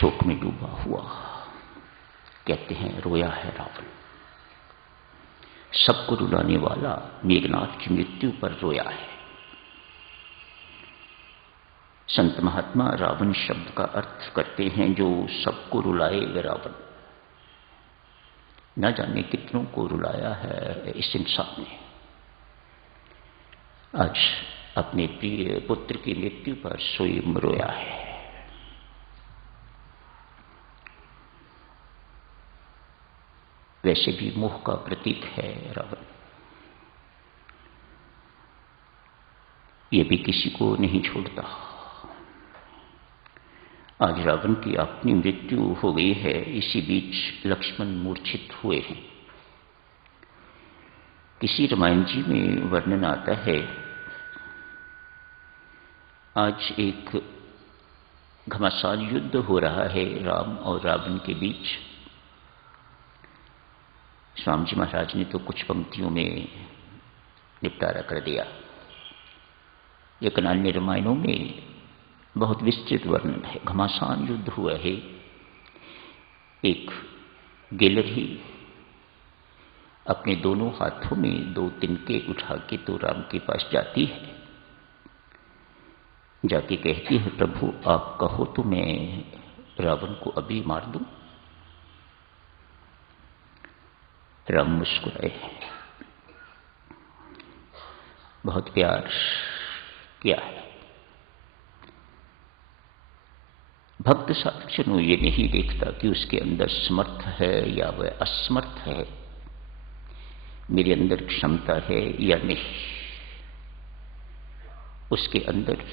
शोक में डूबा हुआ। कहते हैं रोया है रावण। सबको रुलाने वाला मेघनाथ की मृत्यु पर रोया है। संत महात्मा रावण शब्द का अर्थ करते हैं जो सबको रुलाए वे रावण। न जाने कितनों को रुलाया है इस इंसान ने। आज अपने प्रिय पुत्र की मृत्यु पर स्वयं रोया है। वैसे भी मोह का प्रतीक है रावण। ये भी किसी को नहीं छोड़ता। आज रावण की अपनी मृत्यु हो गई है, इसी बीच लक्ष्मण मूर्छित हुए हैं। किसी रामायण जी में वर्णन आता है, आज एक घमासान युद्ध हो रहा है राम और रावण के बीच। स्वामी जी महाराज ने तो कुछ पंक्तियों में निपटारा कर दिया, लेकिन अन्य रामायणों में बहुत विस्तृत वर्णन है। घमासान युद्ध हुआ है। एक गिलहरी अपने दोनों हाथों में 2 तिनके उठा के तो राम के पास जाती है। जाके कहती है, प्रभु आप कहो तो मैं रावण को अभी मार दूं। राम मुस्कुराए, बहुत प्यार किया है। भक्त साधु ये नहीं देखता कि उसके अंदर समर्थ है या वह असमर्थ है, मेरे अंदर क्षमता है या नहीं। उसके अंदर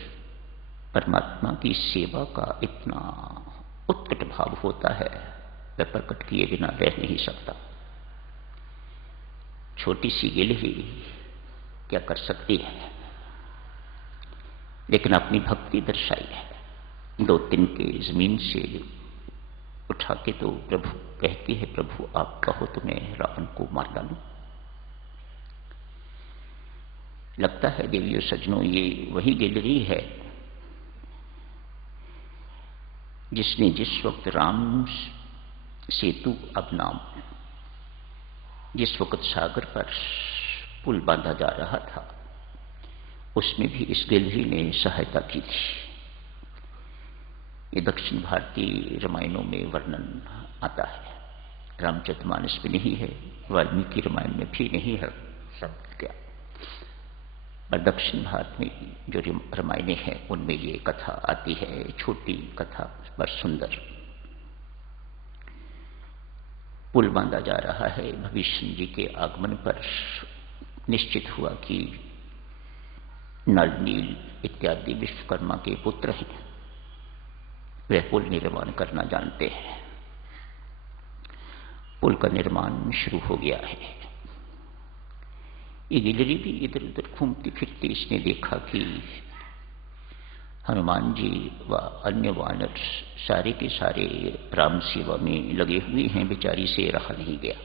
परमात्मा की सेवा का इतना उत्कट भाव होता है, वह प्रकट किए बिना रह नहीं सकता। छोटी सी गिलहरी क्या कर सकती है, लेकिन अपनी भक्ति दर्शाई है। 2 तिनके जमीन से उठा के तो प्रभु कहती है, प्रभु आप कहो तो मैं रावण को मार डालूं। लगता है देवियों सज्जनों, ये वही गिलहरी है जिसने जिस वक्त राम सेतु अपना, जिस वक्त सागर पर पुल बांधा जा रहा था, उसमें भी इस गिलहरी ने सहायता की थी। ये दक्षिण भारतीय रामायणों में वर्णन आता है। रामचरितमानस में नहीं है, वाल्मीकि रामायण में भी नहीं है शब्द क्या, पर दक्षिण भारत में जो रामायण है उनमें ये कथा आती है। छोटी कथा पर सुंदर। पुल बांधा जा रहा है। भविष्य जी के आगमन पर निश्चित हुआ कि नल नील इत्यादि विश्वकर्मा के पुत्र हैं, वह पुल निर्माण करना जानते हैं। पुल का निर्माण शुरू हो गया है। ये गिलहरी भी इधर उधर घूमती फिरती इसने देखा कि हनुमान जी व अन्य वानर सारे के सारे राम सेवा में लगे हुए हैं, बेचारी से रहा नहीं गया।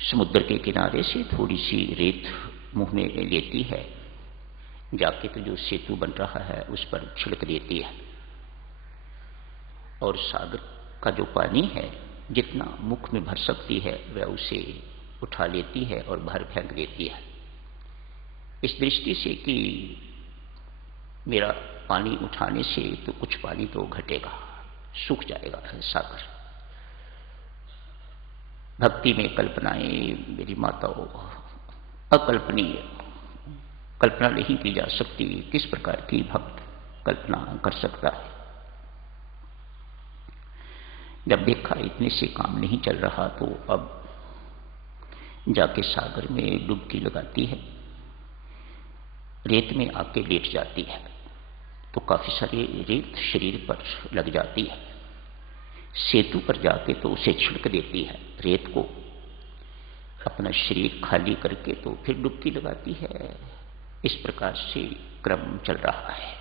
समुद्र के किनारे से थोड़ी सी रेत मुंह में लेती है, जाके तो जो सेतु बन रहा है उस पर छिड़क देती है, और सागर का जो पानी है जितना मुख में भर सकती है वह उसे उठा लेती है और बाहर फेंक देती है, इस दृष्टि से कि मेरा पानी उठाने से तो कुछ पानी तो घटेगा, सूख जाएगा सागर। भक्ति में कल्पनाएं मेरी माताओं अकल्पनीय, कल्पना नहीं की जा सकती। किस प्रकार की भक्त कल्पना कर सकता है। जब देखा इतने से काम नहीं चल रहा तो अब जाके सागर में डुबकी लगाती है, रेत में आके लेट जाती है तो काफी सारी रेत शरीर पर लग जाती है। सेतु पर जाके तो उसे छिड़क देती है रेत को, अपना शरीर खाली करके तो फिर डुबकी लगाती है। इस प्रकार से क्रम चल रहा है।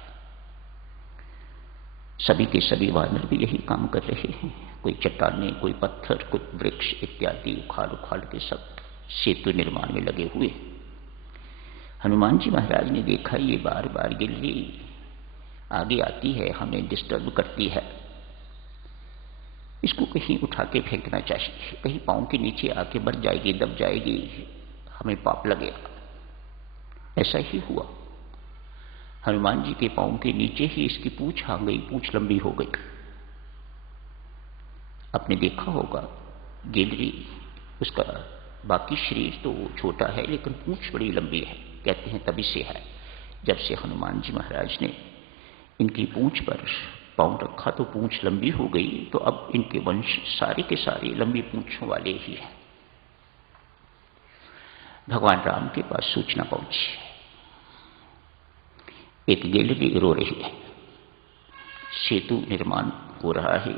सभी के सभी वानर भी यही काम कर रहे हैं। कोई चट्टाने, कोई पत्थर, कोई वृक्ष इत्यादि उखाड़ उखाड़ के सब सेतु निर्माण में लगे हुए। हनुमान जी महाराज ने देखा ये बार बार गिलहरी आगे आती है, हमें डिस्टर्ब करती है। इसको कहीं उठा के फेंकना चाहिए, कहीं पांव के नीचे आके बढ़ जाएगी, दब जाएगी, हमें पाप लगेगा। ऐसा ही हुआ, हनुमान जी के पांव के नीचे ही इसकी पूंछ आ गई, पूंछ लंबी हो गई। आपने देखा होगा गेलरी, उसका बाकी शरीर तो छोटा है लेकिन पूंछ बड़ी लंबी है। कहते हैं तभी से है, जब से हनुमान जी महाराज ने इनकी पूंछ पर पांव रखा तो पूंछ लंबी हो गई। तो अब इनके वंश सारे के सारे लंबी पूंछों वाले ही हैं। भगवान राम के पास सूचना पहुंची, एक गेलरी रो रही है, सेतु निर्माण हो रहा है,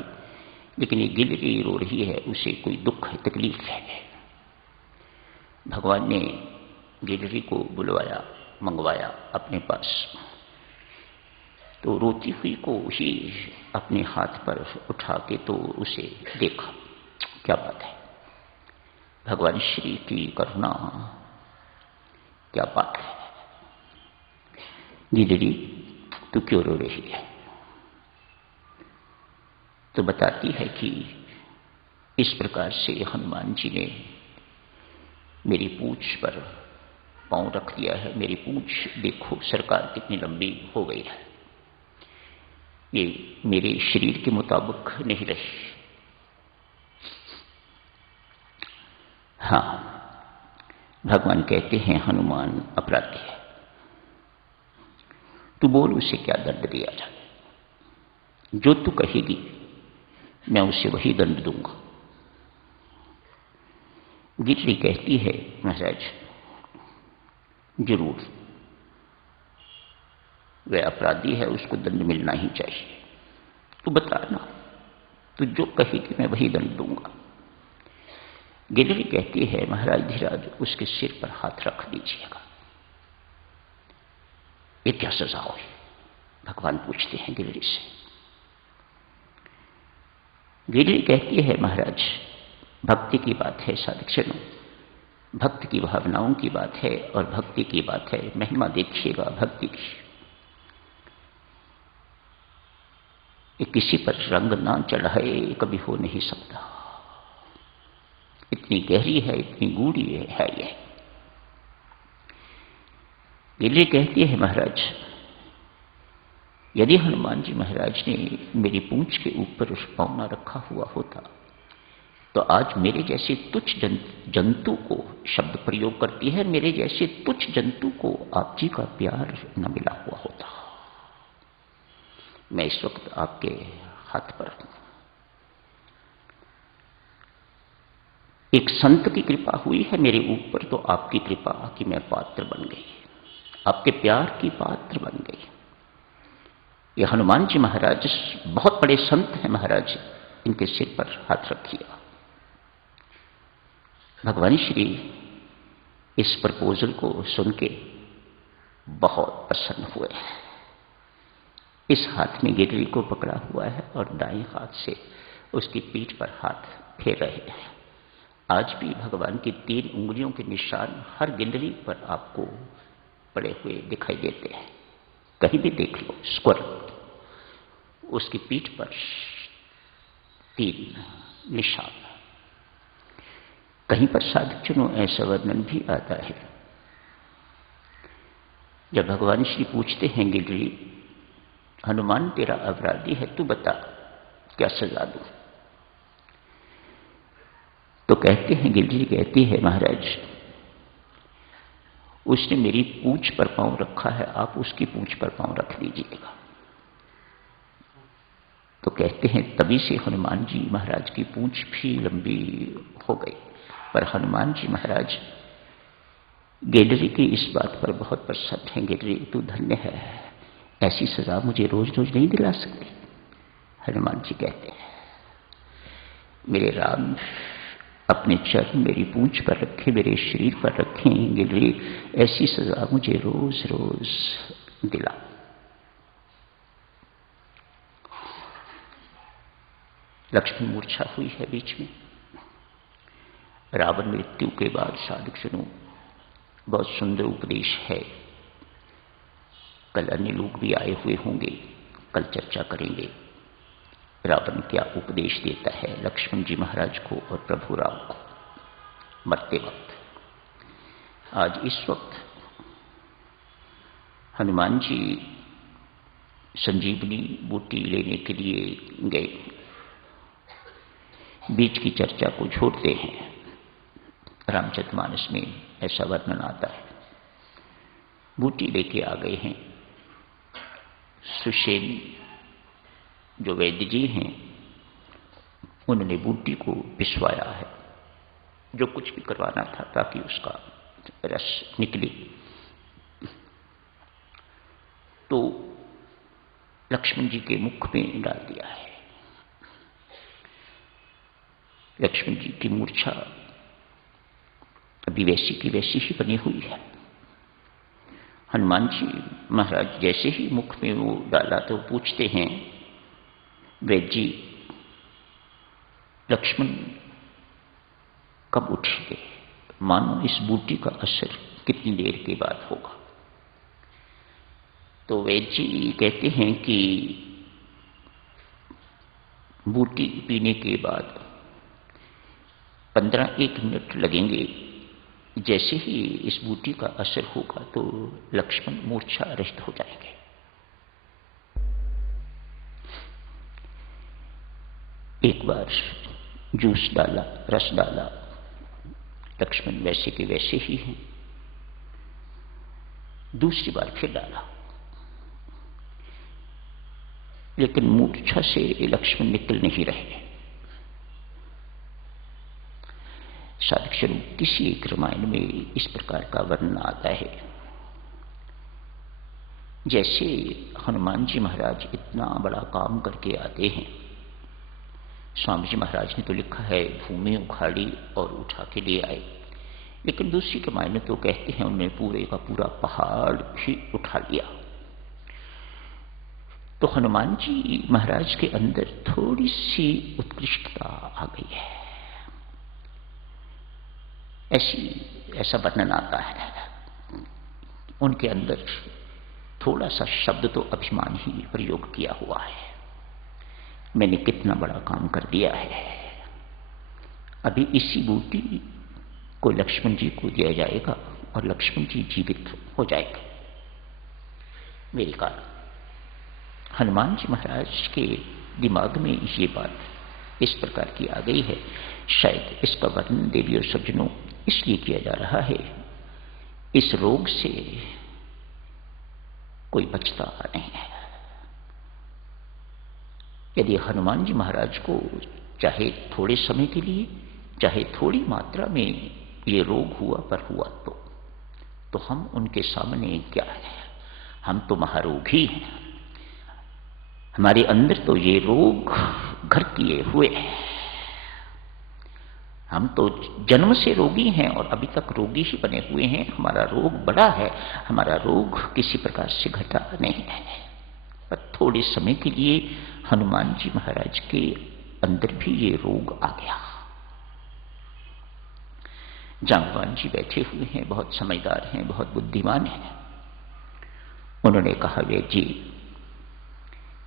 लेकिन ये गिलहरी रो रही है, उसे कोई दुख है, तकलीफ है। भगवान ने गिलहरी को बुलवाया, मंगवाया अपने पास। तो रोती हुई को ही अपने हाथ पर उठा के तो उसे देखा। क्या बात है, भगवान श्री की करुणा, क्या बात है। गिलहरी तू क्यों रो रही है? तो बताती है कि इस प्रकार से हनुमान जी ने मेरी पूंछ पर पांव रख दिया है। मेरी पूंछ देखो सरकार कितनी लंबी हो गई है, ये मेरे शरीर के मुताबिक नहीं रही। हाँ, भगवान कहते हैं हनुमान अपराधी है, तू बोल उसे क्या दंड दिया जाए, जो तू कहेगी मैं उसे वही दंड दूंगा। गिलहरी कहती है महाराज जरूर, वह अपराधी है, उसको दंड मिलना ही चाहिए। तू बताना, तू जो कहेगी मैं वही दंड दूंगा। गिलहरी कहती है महाराज धीराज उसके सिर पर हाथ रख दीजिएगा। ये क्या सजा हुई? भगवान पूछते हैं गिलहरी से। गिलहरी कहती है महाराज भक्ति की बात है साधकजनों, भक्त की भावनाओं की बात है और भक्ति की बात है। महिमा देखिएगा भक्ति की, ये किसी पर रंग ना चढ़ाए कभी हो नहीं सकता। इतनी गहरी है, इतनी गूढ़ी है ये। गिलहरी कहती है महाराज यदि हनुमान जी महाराज ने मेरी पूंछ के ऊपर पांव न रखा हुआ होता तो आज मेरे जैसे तुच्छ जंतु को, शब्द प्रयोग करती है, मेरे जैसे तुच्छ जंतु को आप जी का प्यार न मिला हुआ होता। मैं इस वक्त आपके हाथ पर हूं। एक संत की कृपा हुई है मेरे ऊपर, तो आपकी कृपा कि मैं पात्र बन गई, आपके प्यार की पात्र बन गई। ये हनुमान जी महाराज बहुत बड़े संत हैं महाराज, इनके सिर पर हाथ रखिए। भगवान श्री इस प्रपोजल को सुन के बहुत प्रसन्न हुए। इस हाथ में गिलहरी को पकड़ा हुआ है और दाएं हाथ से उसकी पीठ पर हाथ फेर रहे हैं। आज भी भगवान की 3 उंगलियों के निशान हर गिलहरी पर आपको पड़े हुए दिखाई देते हैं। कहीं भी देख लो, स्क्वायर, उसकी पीठ पर 3 निशान। कहीं पर साधकजनों ऐसा वर्णन भी आता है, जब भगवान श्री पूछते हैं गिलहरी हनुमान तेरा अपराधी है, तू बता क्या सजा दूं? तो कहते हैं, गिलहरी कहती है महाराज उसने मेरी पूंछ पर पांव रखा है, आप उसकी पूंछ पर पांव रख दीजिएगा। तो कहते हैं तभी से हनुमान जी महाराज की पूंछ भी लंबी हो गई। पर हनुमान जी महाराज गिलहरी की इस बात पर बहुत प्रसन्न है। गिलहरी तू धन्य है, ऐसी सजा मुझे रोज रोज नहीं दिला सकती। हनुमान जी कहते हैं मेरे राम अपने चरण मेरी पूंछ पर रखे, मेरे शरीर पर रखें, गिलहरी ऐसी सजा मुझे रोज रोज दिला। लक्ष्मण मूर्छा हुई है बीच में। रावण मृत्यु के बाद साधकजनों बहुत सुंदर उपदेश है, कल अन्य लोग भी आए हुए होंगे, कल चर्चा करेंगे रावण क्या उपदेश देता है लक्ष्मण जी महाराज को और प्रभु राम को मरते वक्त। आज इस वक्त हनुमान जी संजीवनी बूटी लेने के लिए गए, बीच की चर्चा को छोड़ते हैं। रामचरितमानस में ऐसा वर्णन आता है, बूटी लेके आ गए हैं। सुषेण जो वैद्य जी हैं उन्होंने बूटी को पिसवाया है, जो कुछ भी करवाना था ताकि उसका रस निकले। तो लक्ष्मण जी के मुख में डाल दिया है। लक्ष्मण जी की मूर्छा अभी वैसी की वैसी ही बनी हुई है। हनुमान जी महाराज जैसे ही मुख में वो डाला तो पूछते हैं, वैद्य जी लक्ष्मण कब उठेंगे? मानो इस बूटी का असर कितनी देर के बाद होगा? तो वैद्य जी कहते हैं कि बूटी पीने के बाद 15-1 मिनट लगेंगे। जैसे ही इस बूटी का असर होगा तो लक्ष्मण मूर्छा रहित हो जाएंगे। एक बार जूस डाला, रस डाला, लक्ष्मण वैसे के वैसे ही हैं। दूसरी बार फिर डाला, लेकिन मूर्छा से लक्ष्मण निकल नहीं रहे। साधक स्वरूप किसी एक रामायण में इस प्रकार का वर्णन आता है, जैसे हनुमान जी महाराज इतना बड़ा काम करके आते हैं। स्वामी जी महाराज ने तो लिखा है भूमि उखाड़ी और उठा के ले आए, लेकिन दूसरी रामायण में तो कहते हैं उन्होंने पूरे का पूरा पहाड़ भी उठा लिया। तो हनुमान जी महाराज के अंदर थोड़ी सी उत्कृष्टता आ गई है, ऐसा वर्णन आता है। उनके अंदर थोड़ा सा शब्द तो अभिमान ही प्रयोग किया हुआ है, मैंने कितना बड़ा काम कर दिया है। अभी इसी बूटी को लक्ष्मण जी को दिया जाएगा और लक्ष्मण जी जीवित हो जाएगा। मेरे कारण हनुमान जी महाराज के दिमाग में ये बात इस प्रकार की आ गई है। शायद इसका वर्णन देवी और सज्जनों इसलिए किया जा रहा है, इस रोग से कोई बचता नहीं है। यदि हनुमान जी महाराज को चाहे थोड़े समय के लिए, चाहे थोड़ी मात्रा में ये रोग हुआ पर हुआ तो हम उनके सामने क्या है? हम तो महारोगी हैं। हमारे अंदर तो ये रोग घर किए हुए हैं। हम तो जन्म से रोगी हैं और अभी तक रोगी ही बने हुए हैं। हमारा रोग बड़ा है, हमारा रोग किसी प्रकार से घटा नहीं है। पर थोड़े समय के लिए हनुमान जी महाराज के अंदर भी ये रोग आ गया। जांगवान जी बैठे हुए हैं, बहुत समझदार हैं, बहुत बुद्धिमान हैं। उन्होंने कहा, वे जी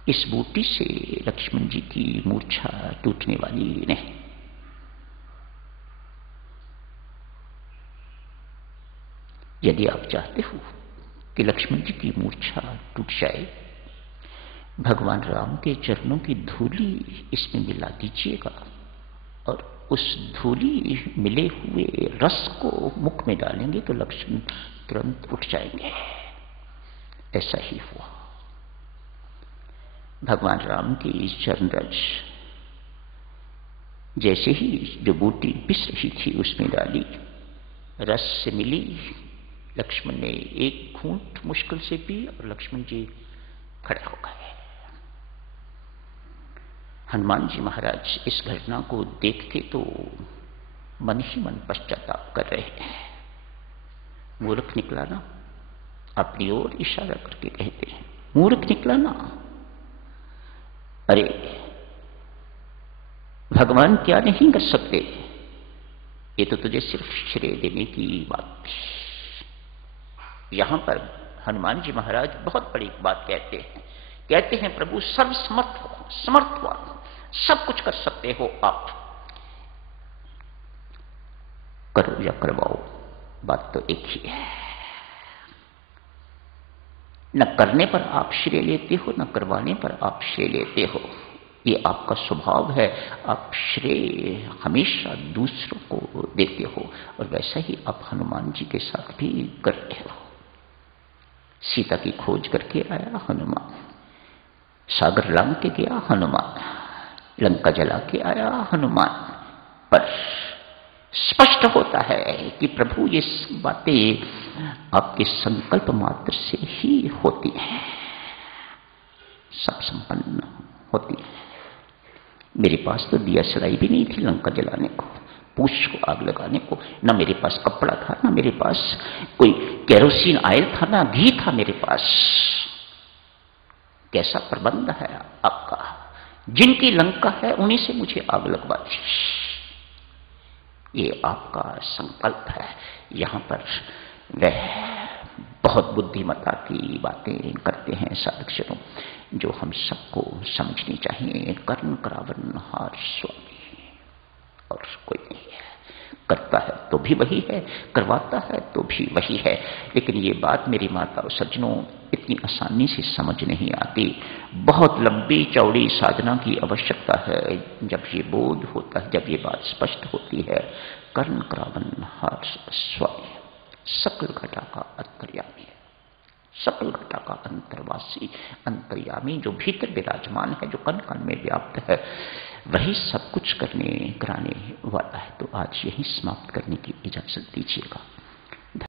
इस बूटी से लक्ष्मण जी की मूर्छा टूटने वाली नहीं। यदि आप चाहते हो कि लक्ष्मण जी की मूर्छा टूट जाए, भगवान राम के चरणों की धूली इसमें मिला दीजिएगा और उस धूली मिले हुए रस को मुख में डालेंगे तो लक्ष्मण तुरंत उठ जाएंगे। ऐसा ही हुआ। भगवान राम की चरण रज जैसे ही जो बूटी पिस रही थी उसमें डाली, रस से मिली। लक्ष्मण ने एक घूंट मुश्किल से पी और लक्ष्मण जी खड़े हो गए। हनुमान जी महाराज इस घटना को देख के तो मन ही मन पश्चाताप कर रहे हैं। मूर्ख निकला ना, अपनी ओर इशारा करके कहते हैं, मूर्ख निकला ना। अरे भगवान क्या नहीं कर सकते? ये तो तुझे सिर्फ श्रेय देने की बात थी। यहां पर हनुमान जी महाराज बहुत बड़ी बात कहते हैं कहते हैं प्रभु सर्वसमर्थ हो, समर्थवान हो, सब कुछ कर सकते हो आप, करो या करवाओ, बात तो एक ही है। न करने पर आप श्रेय लेते हो, न करवाने पर आप श्रेय लेते हो, ये आपका स्वभाव है। आप श्रेय हमेशा दूसरों को देते हो, और वैसा ही आप हनुमान जी के साथ भी करते हो। सीता की खोज करके आया हनुमान, सागर लांग के गया हनुमान, लंका जला के आया हनुमान, पर स्पष्ट होता है कि प्रभु ये बातें आपके संकल्प मात्र से ही होती हैं, सब संपन्न होती है। मेरे पास तो दिया सलाई भी नहीं थी लंका जलाने को, पूछ को आग लगाने को, ना मेरे पास कपड़ा था, ना मेरे पास कोई केरोसिन ऑयल था, ना घी था मेरे पास। कैसा प्रबंध है आपका। जिनकी लंका है उन्हीं से मुझे आग लगवा दी, ये आपका संकल्प है। यहां पर वह बहुत बुद्धिमत्ता की बातें करते हैं साधक, जो हम सबको समझनी चाहिए। कर्ण करावन हार स्वामी, और कोई नहीं है। करता है तो भी वही है, करवाता है तो भी वही है। लेकिन ये बात मेरी माता और सज्जनों इतनी आसानी से समझ नहीं आती। बहुत लंबी चौड़ी साधना की आवश्यकता है। जब ये बोध होता है, जब ये बात स्पष्ट होती है, कर्ण करावन हार स्वामी, सकल घटा का अंतर्यामी है, सकल घटा का अंतर्वासी, अंतर्यामी, जो भीतर विराजमान है, जो कण कण में व्याप्त है, वही सब कुछ करने कराने वाला है। तो आज यही समाप्त करने की इजाजत दीजिएगा।